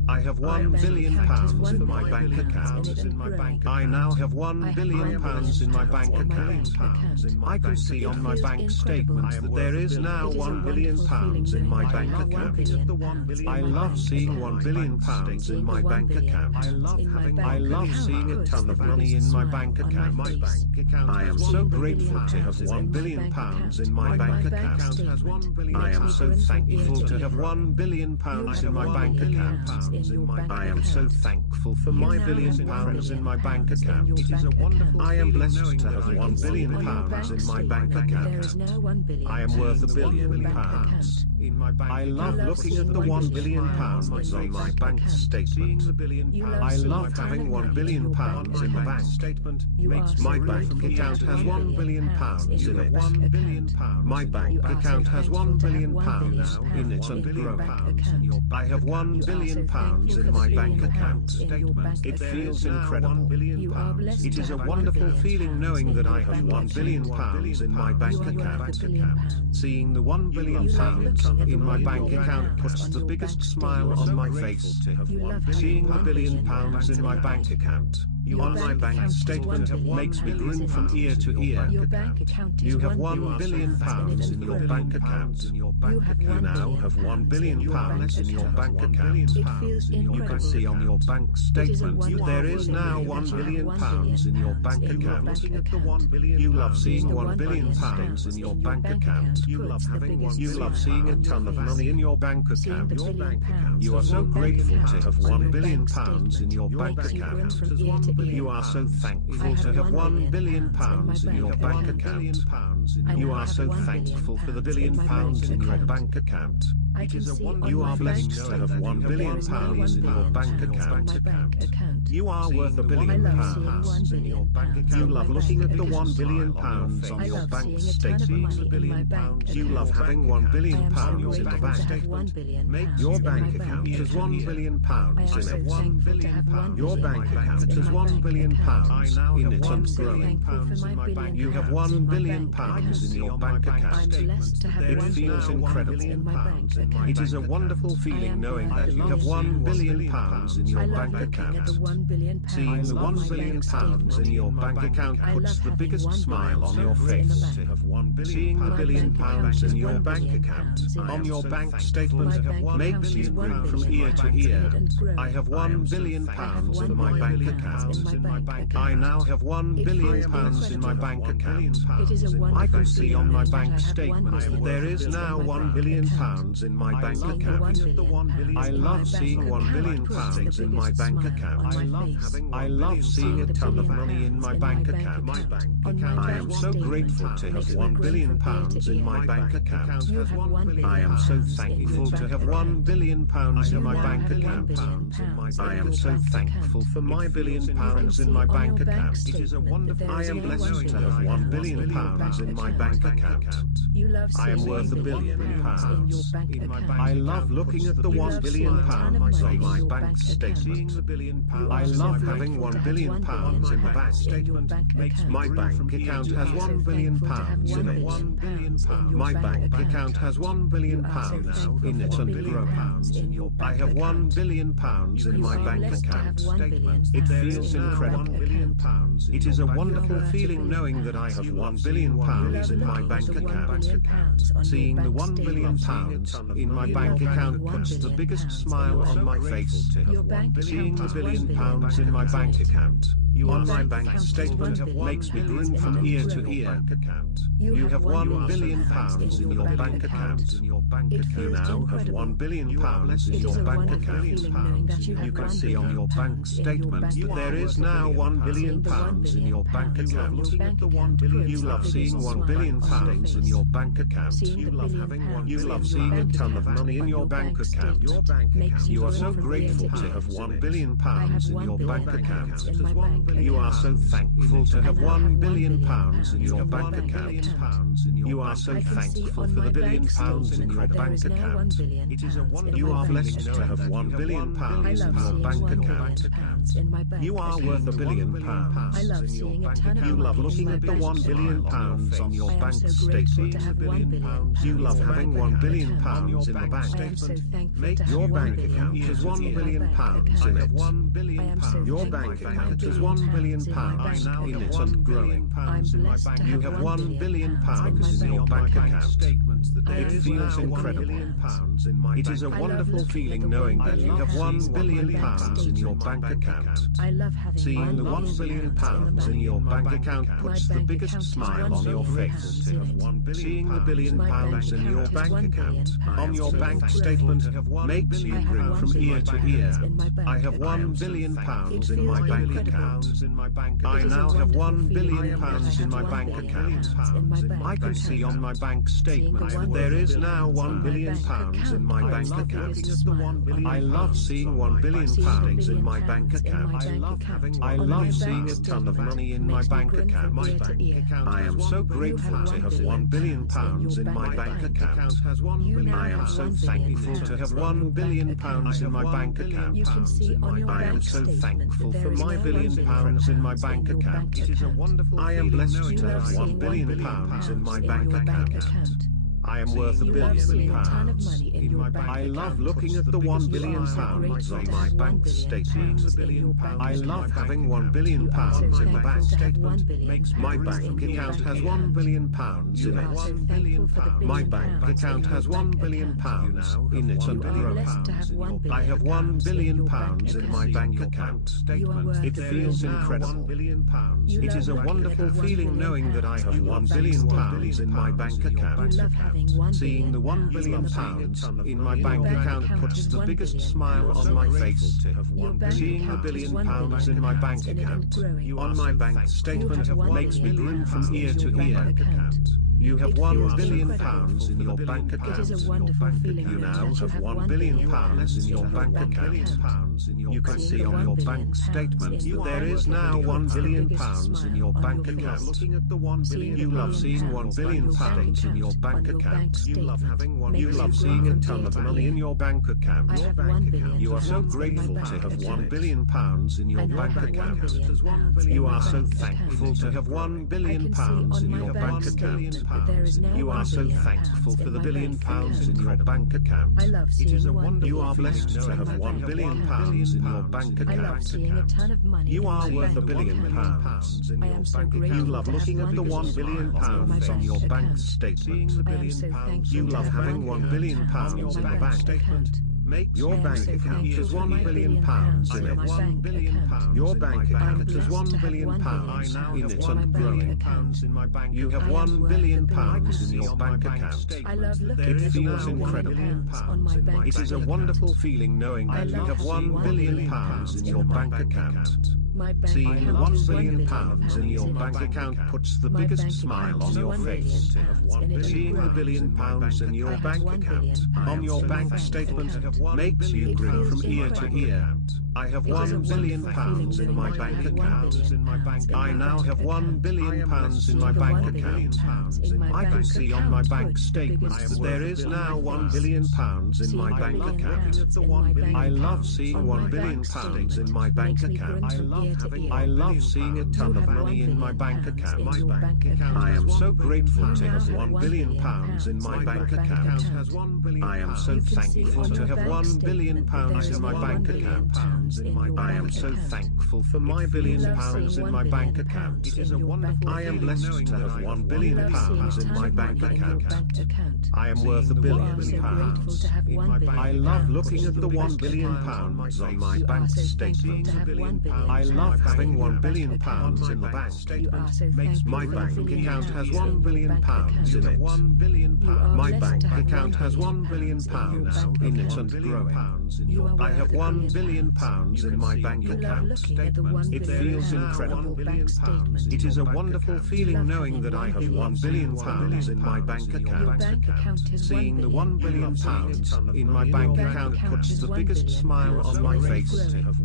I have £1 billion in my bank account. I now have £1 billion in my bank account. I can see on my bank statement that there is now £1 billion in my bank account. I love seeing £1 billion in my bank account. I love seeing a ton of money in my bank account. I am so grateful to have £1 billion in my bank account. I am so thankful to have £1 billion in my bank account. I am so thankful for my £1 billion in my bank account. I am blessed to have £1 billion in my bank account. I am worth £1 billion. I love looking at the £1 billion on my bank statement. I love having £1 billion in the bank. My bank account has £1 billion in it. My bank account has £1 billion now in it and growing. I have £1 billion in my bank account. It feels incredible. It is a wonderful feeling knowing that I have £1 billion in my bank account. Seeing the £1 billion in my bank account puts the biggest smile on my face. Seeing the £1 billion in my bank account on my bank statement makes me grin from ear to ear. You have £1 billion in your bank account. You now have £1 billion in your bank account. You can see on your bank statement that there is now £1 billion in your bank account. You love seeing £1 billion in your bank account. You love seeing a ton of money in your bank account. You are so grateful to have £1 billion in your bank account. You are so thankful to have £1 billion in your bank account. You are so thankful for the £1 billion in your bank account. You are blessed to have £1 billion in your bank account. You are worth £1 billion. You love looking at the £1 billion on your bank statement. You love having £1 billion in the bank. Your bank account has £1 billion in it. Your bank account has £1 billion in it and growing. You have £1 billion in your bank account. It feels incredible. It is a wonderful feeling knowing that you have £1 billion in your bank account. Seeing the £1 billion in your bank account puts the biggest smile on your face. Seeing the £1 billion in your bank account on your bank statement makes you grin from ear to ear. I have £1 billion in my bank account. I now have £1 billion in my bank account. I can see on my bank statement that there is now £1 billion in my bank account. I love seeing £1 billion in my bank account. I love seeing a ton of money in my bank account. I am so grateful to have £1 billion in my bank account. I am so thankful to have £1 billion in my bank account. I am so thankful for my £1 billion in my bank account. I am blessed to have £1 billion in my bank account. I am worth £1 billion. I love looking at the £1 billion on my bank statement. I love having £1 billion in the bank. My bank account has £1 billion in it. My bank account has £1 billion now in it and growing. I have £1 billion in my bank account. It feels incredible. It is a wonderful feeling knowing that I have £1 billion in my bank account. Seeing the £1 billion in my bank account puts the biggest smile on my face. Seeing the £1 billion in my bank account on my bank statement makes me grin from ear to ear. You have £1 billion in your bank account. You now have £1 billion in your bank account. You can see on your bank statement that there is now £1 billion in your bank account. You love seeing £1 billion in your bank account. You love seeing a ton of money in your bank account. You are so grateful to have £1 billion in your bank account. You are so thankful to have £1 billion in your bank account. You are so thankful for the £1 billion in your bank account. You are blessed to have £1 billion in your bank account. You are worth £1 billion. You love looking at the £1 billion on your bank statement. You love having £1 billion in the bank. Make your bank account has £1 billion in it. Your bank account has £1 billion in it and growing. You have £1 billion in your bank account. It feels incredible. It is a wonderful feeling knowing that you have £1 billion in your bank account. Seeing the £1 billion in your bank account puts the biggest smile on your face. Seeing the £1 billion in your bank account on your bank statement makes you grin from ear to ear. I have £1 billion in my bank account. I now have £1 billion in my bank account. I can see on my bank statement that there is now £1 billion in my bank account. I love seeing £1 billion in my bank account. I love seeing a ton of money in my bank account. I am so grateful to have £1 billion in my bank account. I am so thankful to have £1 billion in my bank account. I am so thankful for my £1 billion in my bank account. I am blessed to have £1 billion in my bank account. I am worth £1 billion. I love looking at the £1 billion on my bank statement. I love having £1 billion in the bank. My bank account has £1 billion in it. My bank account has £1 billion in it and growing. I have £1 billion in my bank account. It feels incredible. It is a wonderful feeling knowing that I have £1 billion in my bank account. Seeing the £1 billion in my bank account puts the biggest smile on my face. Seeing the £1 billion in my bank account on my bank statement makes me grin from ear to ear. You have £1 billion in your bank account. It is a wonderful feeling. You now have £1 billion in your bank account. You can see on your bank statement that there is now £1 billion in your bank account. You love seeing £1 billion in your bank account. You love seeing a ton of money in your bank account. You are so grateful to have £1 billion in your bank account. You are so thankful to have £1 billion in your bank account. You are so thankful for the £1 billion in your bank account. You are blessed to have £1 billion in your bank account. You are worth £1 billion. You love looking at the £1 billion on your bank statement. You love having £1 billion in the bank. Your bank account has £1 billion in it. Your bank account has £1 billion in it and growing. You have £1 billion in your bank account. It feels incredible. It is a wonderful feeling knowing that you have £1 billion in your bank account. Seeing the £1 billion in your bank account puts the biggest smile on your face. Seeing the £1 billion in your bank account on your bank statement makes you grin from ear to ear. I have £1 billion in my bank account. I now have £1 billion in my bank account. I can see on my bank statement that there is now £1 billion in my bank account. I love seeing £1 billion in my bank account. I love seeing a ton of money in my bank account. I am so grateful to have £1 billion in my bank account. I am so thankful to have £1 billion in my bank account. I am so thankful for my £1 billion in my bank account. I am blessed to have £1 billion in my bank account. I am worth £1 billion. I love looking at the £1 billion on my bank statement. I love having £1 billion in the bank. My bank account has £1 billion in it. My bank account has £1 billion in it and growing. I have £1 billion in my bank account. It feels incredible. It is a wonderful feeling knowing that I have £1 billion in my bank account. Seeing the £1 billion in my bank account puts the biggest smile on my face.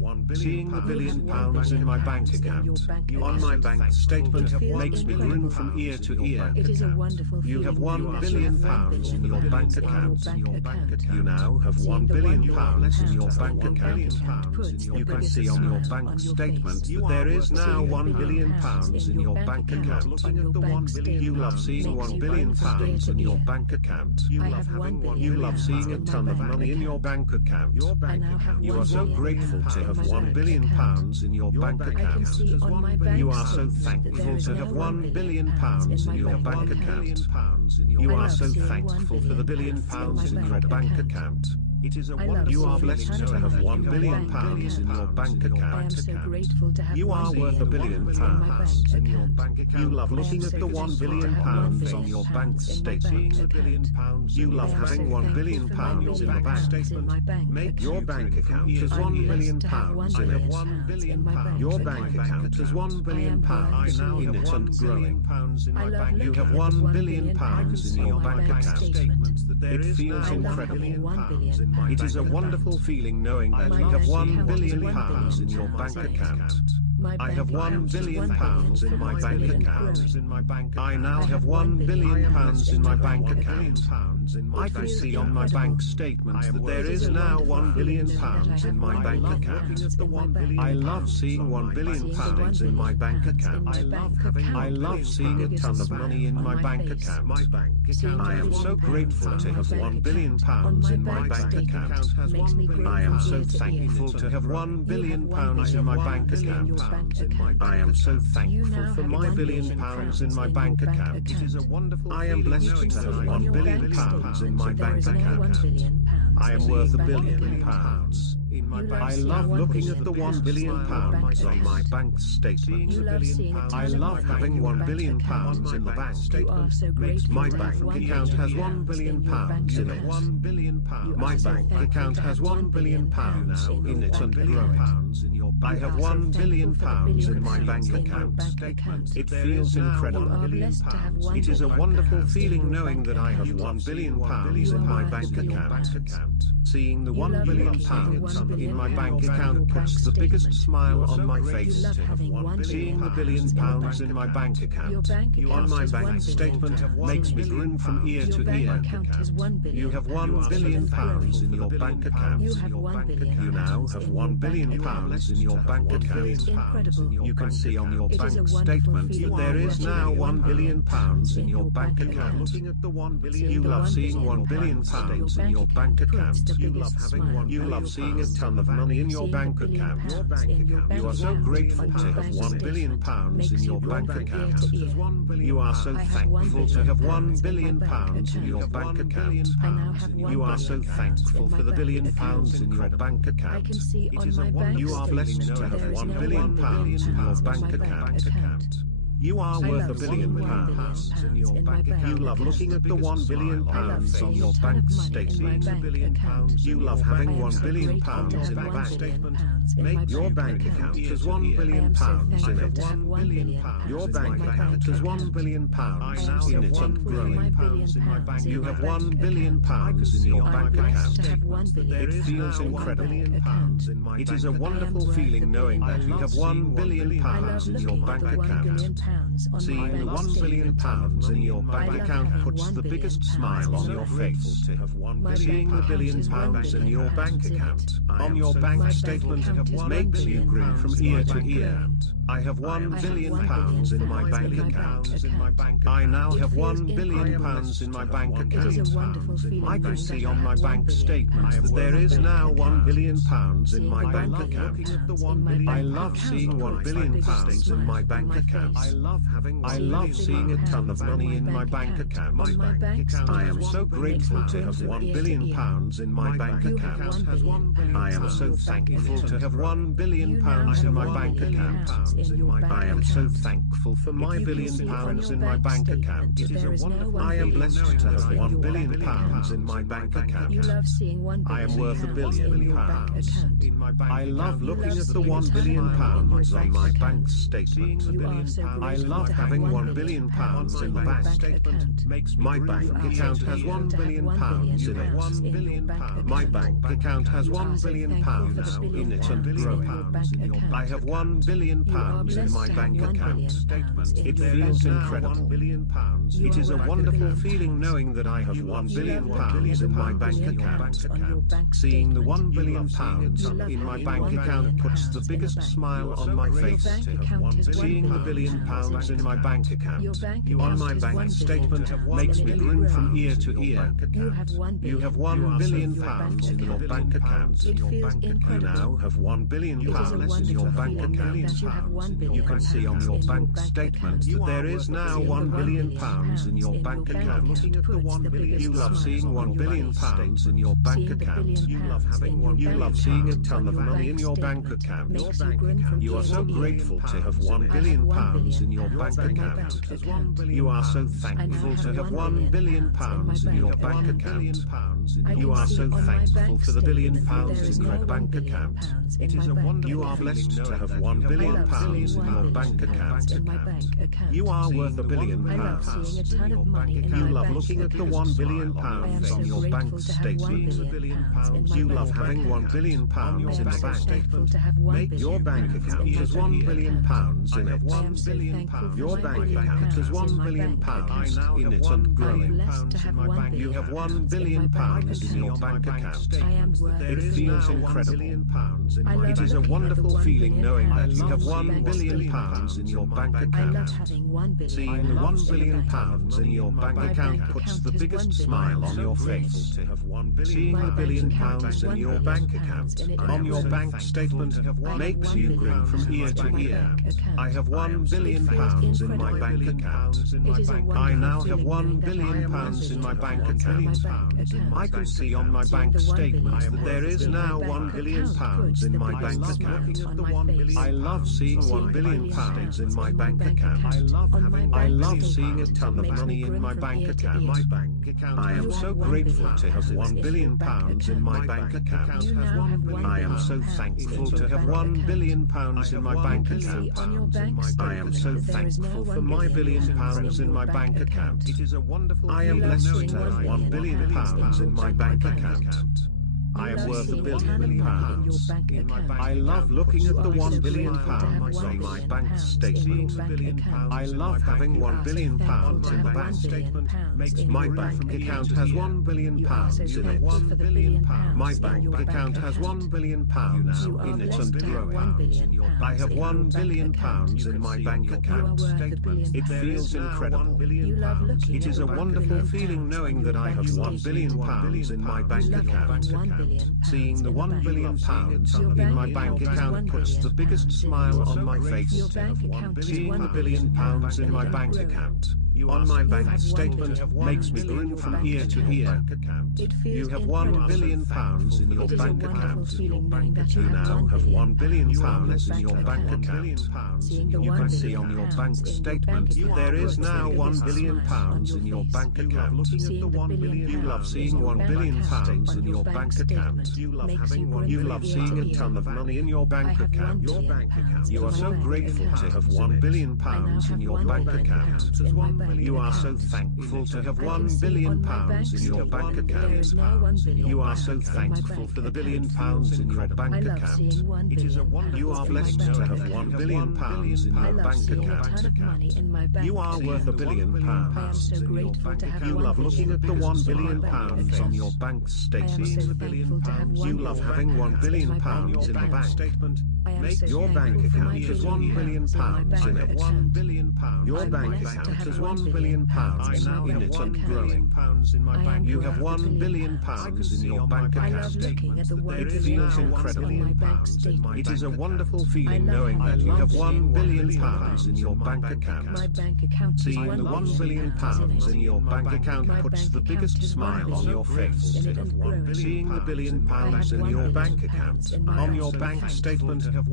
Seeing the £1 billion in my bank account, on my bank statement, makes me grin from ear to ear. It is a wonderful You have £1 billion in your bank account. You now have £1 billion in your bank account. You can see on your bank statement that there is now £1 billion in your bank account. You love seeing £1 billion in your bank account. You love seeing a ton of money in your bank account. You are so grateful to have £1 billion in your bank account. You are so thankful to have £1 billion in your bank account. You are so thankful for the £1 billion in your bank account. You are blessed to have £1 billion in your bank account. You are worth £1 billion. You love looking at the £1 billion on your bank statement. You love having £1 billion in the bank. Make your bank account has £1 billion in it. Your bank account has £1 billion in it and growing. You have £1 billion in your bank account. It feels incredible. It is a wonderful feeling knowing that you have £1 billion in your bank account. I have £1 billion in my bank account. I now have £1 billion in my bank account. I can see on my bank statement that there is now £1 billion in my bank account. I love seeing £1 billion in my bank account. I love seeing a ton of money in my bank account. I am so grateful to have £1 billion in my bank account. I am so thankful to have £1 billion in my bank account. I am so thankful for my £1 billion in my bank account. I am blessed to have £1 billion in my bank account. I am worth £1 billion. I love looking at the £1 billion on my bank statement. I love having £1 billion in the bank. My bank account has £1 billion in it. My bank account has £1 billion now in it and growing. I have £1 billion in my bank account. It feels incredible. It is a wonderful feeling knowing that I have £1 billion in my bank account. Seeing the £1 billion in my bank account puts the biggest smile on my face. Seeing the £1 billion in my bank account on my bank statement makes me grin from ear to ear. You have £1 billion in your bank account. You now have £1 billion in your bank account. You can see on your bank statement that there is now £1 billion in your bank account. You love seeing £1 billion in your bank account. You love seeing a ton of money in your bank account. You are so grateful to have £1 billion in your bank account. You are so thankful to have £1 billion in your bank account. You are so thankful for the £1 billion in your bank account. You are blessed to have £1 billion in your bank account. You are worth £1 billion. You love looking at the £1 billion on your bank statement. You love having £1 billion in the bank. Make your bank account has £1 billion in it. Your bank account has £1 billion in it and growing. You have £1 billion in your bank account. It feels incredible. It is a wonderful feeling knowing that you have £1 billion in your bank account. Seeing the £1 billion in your bank account puts the biggest smile on your face. Seeing the £1 billion in your bank account on your bank statement makes you grin from ear to ear. I have £1 billion in my bank account. I now have £1 billion in my bank account. I can see on my bank statement that there is now £1 billion in my bank account. I love seeing £1 billion in my bank account. I love seeing a ton of money in my bank account. I am so grateful to have £1 billion in my bank account. I am so thankful to have £1 billion in my bank account. I am so thankful for my £1 billion in my bank account. It is a wonderful. I am blessed to have £1 billion in my bank account. I am worth £1 billion. I love looking at the £1 billion on my bank statement. I love having £1 billion in the bank statement. My bank account has £1 billion in it. My bank account has £1 billion in it and growing. I have £1 billion in my bank account. It feels incredible. It is a wonderful feeling knowing that I have £1 billion in my bank account. Seeing the £1 billion in my bank account puts the biggest smile on my face. Seeing the £1 billion in my bank account on my bank statement makes me grin from ear to ear. You have £1 billion in your bank account. You now have £1 billion in your bank account. You can see on your bank statement that there is now £1 billion in your bank account. You love seeing £1 billion in your bank account. You love seeing a ton of money in your bank account. You are so grateful to have £1 billion in your bank account. You are so thankful to have £1 billion in your bank account. You are so thankful for the £1 billion in your bank account. You are blessed to have £1 billion in your bank account. You are worth £1 billion. You love looking at the £1 billion on your bank statement. You love having £1 billion in the bank. Make your bank account has £1 billion in it. Your bank account has £1 billion in it and growing. You have £1 billion in your bank account. It feels incredible. It is a wonderful feeling knowing that you have £1 billion in your bank account. Seeing the £1 billion in your bank account puts the biggest smile on your face. Seeing the £1 billion in your bank account on your bank statement makes you grin from ear to ear. I have £1 billion in my bank account. I now have £1 billion in my bank account. I can see on my bank statement that there is now £1 billion in my bank account. I love seeing £1 billion in my bank account. I love seeing a ton of money in my bank account. I am so grateful to have £1 billion in my bank account. I am so thankful to have £1 billion in my bank account. I am so thankful for my £1 billion in my bank account. I am blessed to have £1 billion in my bank account. I am worth £1 billion. I love looking at the £1 billion on my bank statement. I love having £1 billion in the bank. My bank account has £1 billion in it. My bank account has £1 billion in it and growing. I have £1 billion in my bank account. It feels incredible. It is a wonderful feeling knowing that I have £1 billion in my bank account. Seeing the £1 billion in my bank account puts the biggest smile on my face. Seeing the £1 billion in my bank account on my bank statement makes me grin from ear to ear. You have £1 billion in your bank account. You now have £1 billion in your bank account. You can see on your bank statement that there is now £1 billion in your bank account. You love seeing £1 billion in your bank account. You love seeing a ton of money in your bank account. You are so grateful to have £1 billion in your bank account. You are so thankful to have £1 billion in your bank account. You are so thankful for the £1 billion in your bank account. You are blessed to have £1 billion in your bank account. You are worth £1 billion. You love looking at the £1 billion on your bank statement. You love having £1 billion in the bank. Make your bank account has £1 billion in it. Your bank account has £1 billion in it and growing. You have £1 billion in your bank account. It feels incredible. It is a wonderful feeling knowing that you have £1 billion in your bank account. Seeing the £1 billion in your bank account puts the biggest smile on your face. Seeing the £1 billion in your bank account on your bank statement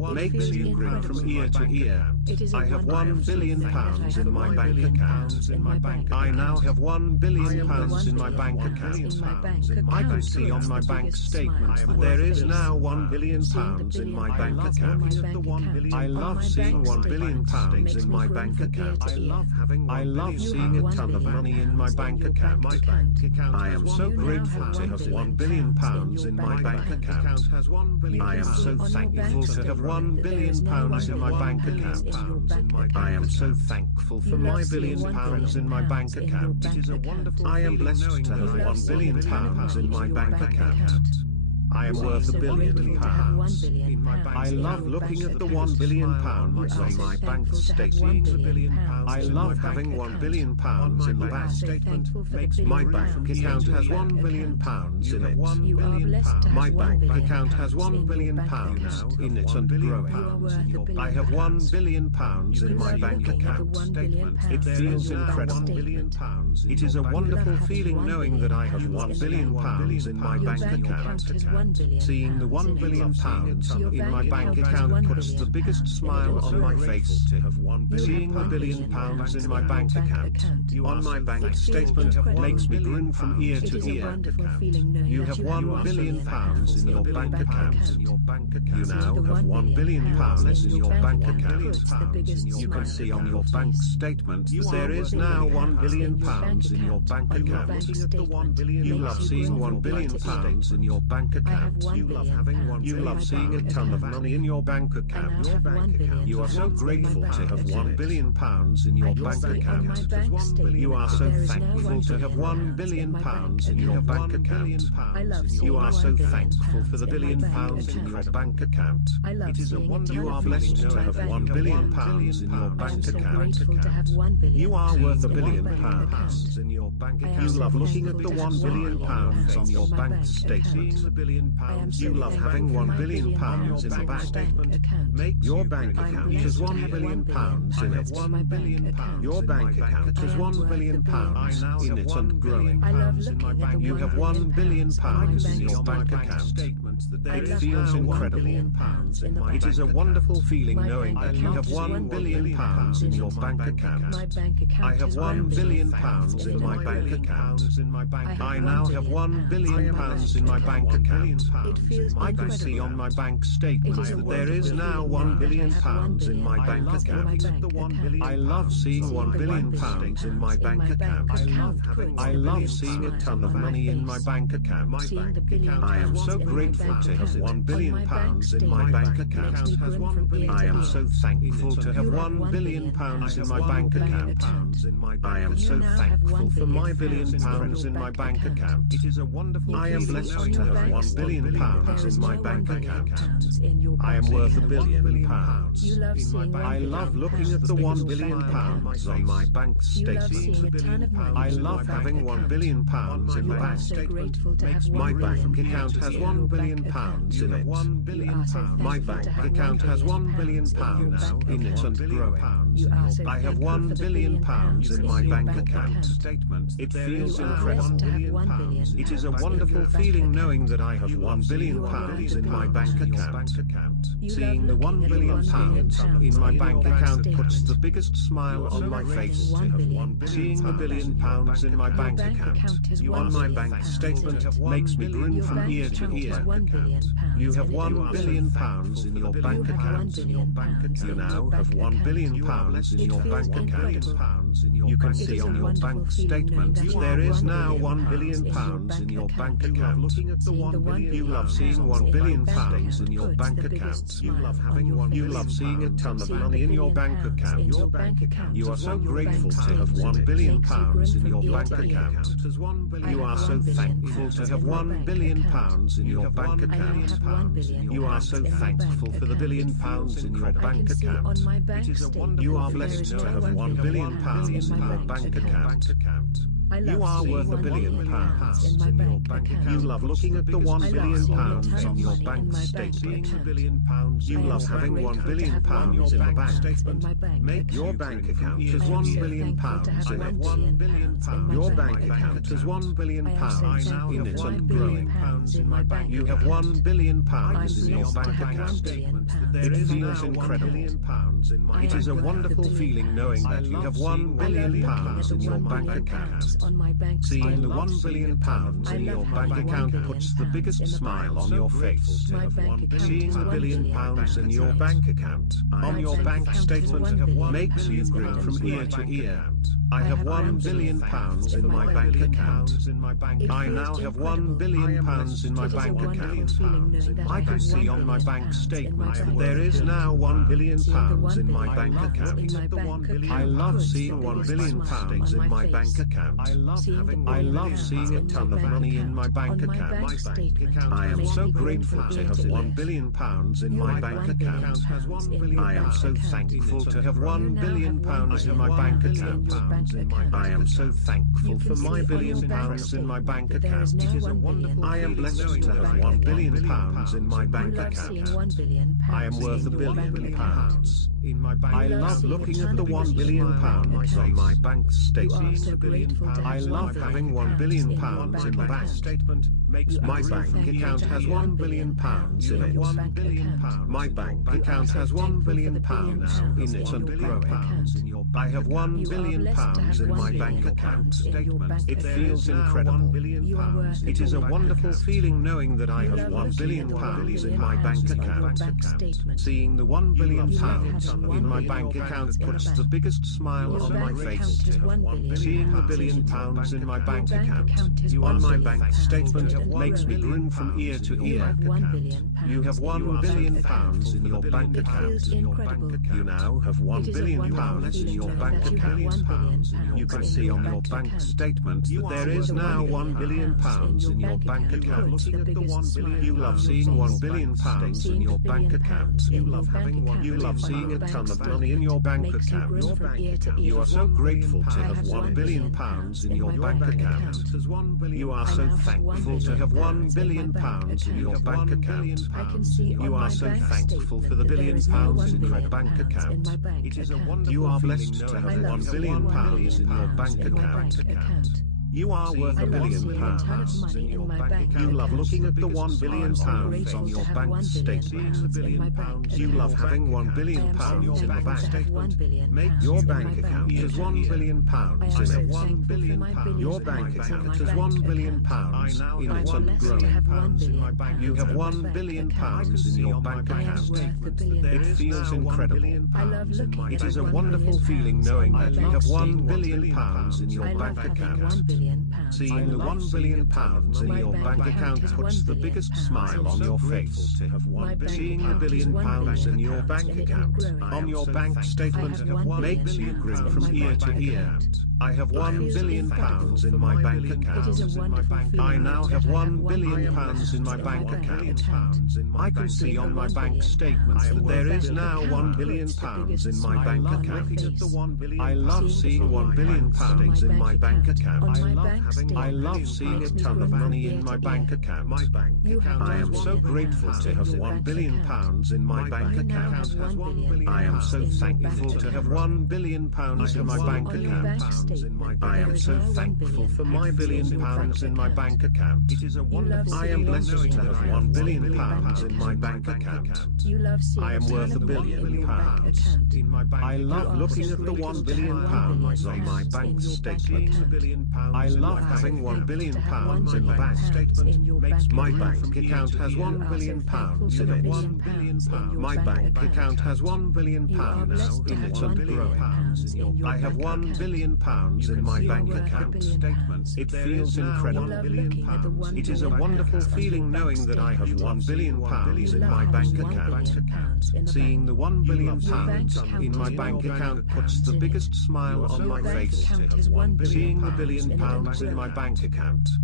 makes you grin from ear to ear. I have £1 billion in my bank account. I now have £1 billion in my bank account. I can see on my bank statement that there is now £1 billion in my bank account. I love seeing £1 billion in my bank account. I love seeing a ton of money in my bank account. I am so grateful to have £1 billion in my bank account. I am so thankful to have £1 billion in my bank account. I am so thankful for my £1 billion in my bank account. I am blessed to have £1 billion in my bank account. I am worth £1 billion. I love looking at the £1 billion on my bank statement. I love having £1 billion in the bank. My bank account has £1 billion in it. My bank account has £1 billion in it and growing. I have £1 billion in my bank account. It feels incredible. It is a wonderful feeling knowing that I have £1 billion in my bank account. Seeing the £1 billion in my bank account puts the biggest smile on my face. Seeing the £1 billion in my bank account on my bank statement makes me grin from ear to ear. You have £1 billion in your bank account. You now have £1 billion in your bank account. You can see on your bank statement that there is now £1 billion in your bank account. You love seeing £1 billion in your bank account. You love seeing a ton of money in your bank account. You are so grateful to have £1 billion in your bank account. You are so thankful to have £1 billion in your bank account. You are so thankful for the £1 billion in your bank account. You are blessed to have £1 billion in your bank account. You are worth £1 billion. You love looking at the £1 billion on your bank statement. You love having £1 billion in the bank. Your bank account has £1 billion in it. Your bank account has £1 billion in it and growing. You have £1 billion in your bank account. It feels incredible. It is a wonderful feeling knowing that you have £1 billion in your bank account. I have £1 billion in my bank account. I now have £1 billion in my bank account. I can see on my bank statement that there is now £1 billion in my bank account. I love seeing £1 billion in my bank account. I love seeing a ton of money in my bank account. I am so grateful to have £1 billion in my bank account. I am so thankful to have £1 billion in my bank account. I am so thankful for my £1 billion in my bank account. I am blessed to have £1 billion in my bank account. I am worth £1 billion. I love looking at the £1 billion on my bank statement. I love having £1 billion in the bank. My bank account has £1 billion in it. My bank account has £1 billion in it and growing. I have £1 billion in my bank account. It feels incredible. It is a wonderful feeling knowing that I have £1 billion in my bank account. Seeing the £1 billion in my bank account puts the biggest smile on my face. Seeing the £1 billion in my bank account on my bank statement makes me grin from ear to ear. You have £1 billion in your bank account. You now have £1 billion in your bank account. You can see on your bank statement that there is now £1 billion in your bank account. You love seeing £1 billion in your bank account. You love seeing a ton of money in your bank account. You are so grateful to have £1 billion in your bank account. You are so thankful to have £1 billion in your bank account. You are so thankful for the £1 billion in your bank account. You are blessed to have £1 billion in your bank account. You are worth £1 billion in your bank account. You love looking at the £1 billion in your bank statement. You love having £1 billion in the bank statement. Make your bank account as £1 billion in it. Your bank account has £1 billion in it and growing. You have £1 billion in your bank account. It feels incredible. It is a wonderful feeling knowing that you have £1 billion in your bank account. Seeing the £1 billion in your bank account puts the biggest smile on your face. Seeing the £1 billion in your bank account, on your bank statement, makes you grin from ear to ear. I have £1 billion in my bank account. I now have £1 billion in my bank account. I can see on my bank statement that there is now £1 billion in my bank account. I love seeing £1 billion in my bank account. I love seeing a ton of money in my bank account. I am so grateful to have £1 billion in my bank account. I am so thankful to have £1 billion in my bank account. I am so thankful for my £1 billion in my bank account. I am blessed to have £1 billion in my bank account. I am worth £1 billion. I love looking at the £1 billion on my bank statement. I love having £1 billion in the bank statement. My bank account has £1 billion in it. My bank account has £1 billion in it and growing. I have £1 billion in my bank account. It feels incredible. It is a wonderful feeling knowing that I have £1 billion in my bank account. Seeing the £1 billion in my bank account puts the biggest smile on my face. Seeing the £1 billion in my bank account on my bank statement makes me grin from ear to ear. You have £1 billion in your bank account. You now have £1 billion in your bank account. You can see on your bank statement that there is now £1 billion in your bank account. You love seeing £1 billion in your bank account. You love seeing a ton of money in your bank account. You are so grateful to have £1 billion in your bank account. You are so thankful to have £1 billion in your bank account. You are so thankful for the £1 billion in your bank account. You are blessed to have £1 billion in your bank account. You are worth £1 billion. You love looking at the £1 billion on your bank statement. You love having £1 billion in the bank statement. Your bank account has £1 billion in it. Your bank account has £1 billion in it and growing. You have £1 billion in your bank account. It feels incredible. It is a wonderful feeling knowing that you have £1 billion in your bank account. Seeing the £1 billion in your bank account puts the biggest smile on your face. Seeing the £1 billion in your bank account on your bank statement makes you grin from ear to ear. I have £1 billion in my bank account. I now have £1 billion in my bank account. I can see on my bank statement that there is now £1 billion in my bank account. I love seeing £1 billion in my bank account. I love seeing a ton of money in my bank account. I am so grateful to have £1 billion in my bank account. I am so thankful to have £1 billion in my bank account. I am so thankful for my £1 billion in my bank account. I am blessed to have £1 billion in my bank account. I am worth £1 billion. I love looking at the £1 billion on my bank statement. I love having £1 billion in the bank statement. My bank account has £1 billion in it. My bank account has £1 billion in it and growing. I have £1 billion in my bank account. It feels incredible. It is a wonderful feeling knowing that I have £1 billion in my bank account. Seeing the £1 billion in my bank account puts the biggest smile on my face. Seeing the £1 billion in my bank account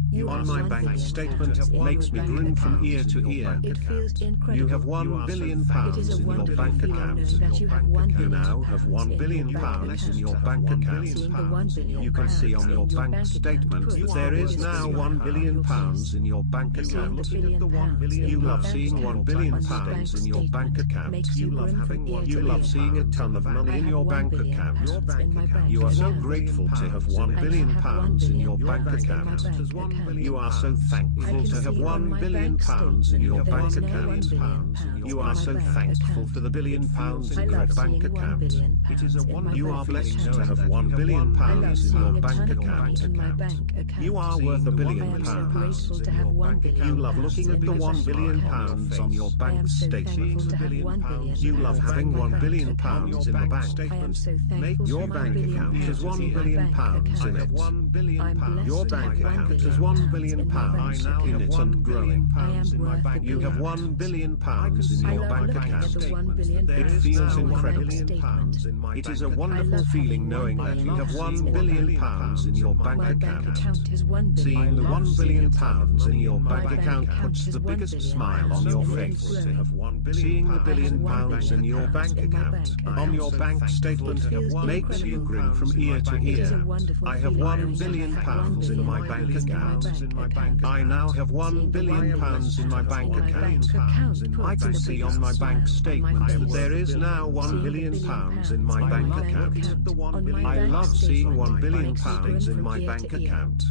You on my bank statement makes me grin from ear to ear. You have £1 billion in your bank account. You now have £1 billion in your bank account. You can see on your bank statement that there is now £1 billion in your bank account. You love seeing £1 billion in your bank account. You love seeing a ton of money in your bank account. You are so grateful to have £1 billion in your bank account. You are so thankful to have £1 billion in your bank account. You are so thankful for the £1 billion in your bank account. You are blessed to have £1 billion in your bank account. You are worth £1 billion. You love looking at the £1 billion on your bank statement. You love having £1 billion in the bank. Your bank account has £1 billion in it. Your bank account has £1 billion in it and growing. You have £1 billion in your bank account. It feels incredible. It is a wonderful feeling knowing that you have £1 billion in your bank account. Seeing the £1 billion in your bank account puts the biggest smile on your face. Seeing the £1 billion in your bank account on your bank statement makes you grin from ear to ear. I have £1 billion in my bank account. I now have £1 billion in my bank account. I can see on my bank statement that there is now £1 billion in my bank account. I love seeing £1 billion in my bank account.